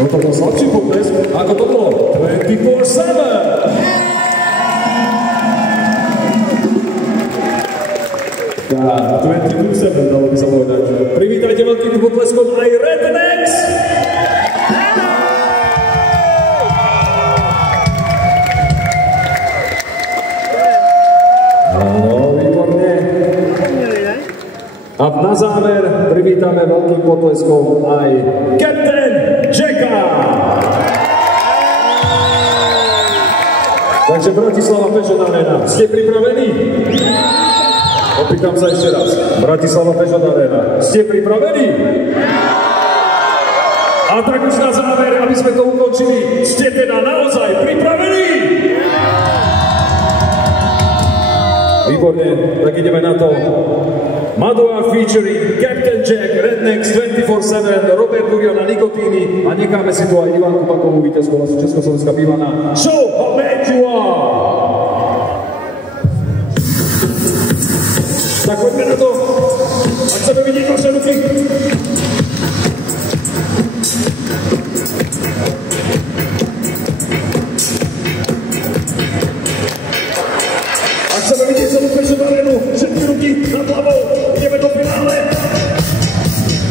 No to bol slabší potlesk, ako to bolo 24/7. Tak, 24/7 dalo by sa povedať. Privítajte veľkým potleskom aj Rednecks! Áno, výborne. A na záver privítame veľkým potleskom aj Captain Jacka! Takže Bratislava Peugeot Arena, ste pripravení? Opýtam sa ešte raz. Bratislava Peugeot Arena, ste pripravení? A tak už na záver, aby sme to ukončili, ste teda naozaj pripravení? Výborne, tak ideme na to. Madua featuring Captain Jack, Rednecks 24/7, Robert Durian a Nikotini a necháme si tu aj Ivanku Pakovú, víťazku hlasu Československa bývaná. Show how bad you are! Tak poďme na to, ak chceme vidieť vaše ruky. Ak chceme vidieť celú Peugeot Arenu, všetky ruky nad hlavou, ideme do finále.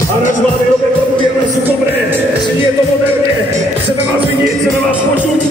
Aranžmány Roberta Duriana sú dobré, že je to moderne, chceme vás vidieť, chceme vás počuť.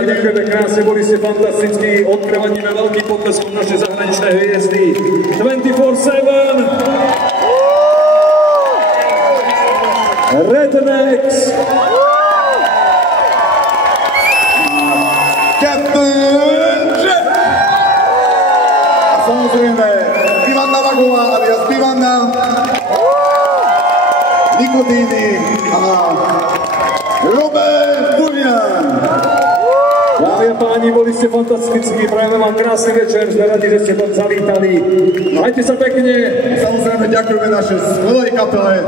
a ďakujeme krásne, boli ste fantastickí. Odprevadíme veľkým potleskom naše zahraničné hviezdy. 24/7 Rednecks Captain Jack! A samozrejme Ivan Navagová alias Pivanna, Nikotini a Robert Burian. Dámy a páni, boli ste fantastickí, prajeme vám krásny večer, sme radi, že ste tam zavítali. Majte sa pekne. Samozrejme ďakujeme našej skvelej kapele.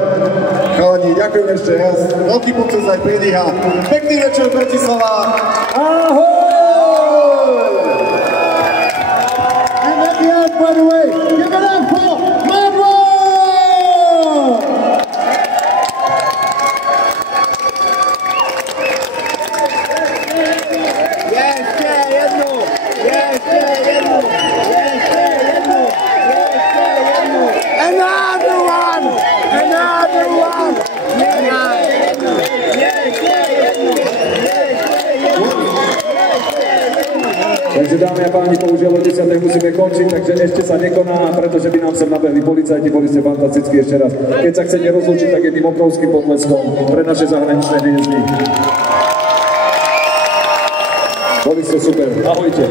Chalani, ďakujeme ešte raz. Veľký počas aj predíha. Pekný večer, Bratislava. Ahoj! And at the end, by the way, give it up for Madro! Another one! Takže dámy a páni, bohužiaľ o 10. musíme končiť, takže ešte sa nekoná, pretože by nám sem nabehli policajti, boli ste fantastickí ešte raz. Keď sa chcete rozlúčiť, tak jedným obrovským potleskom pre naše zahraničné hviezdy. Boli ste super, ahojte.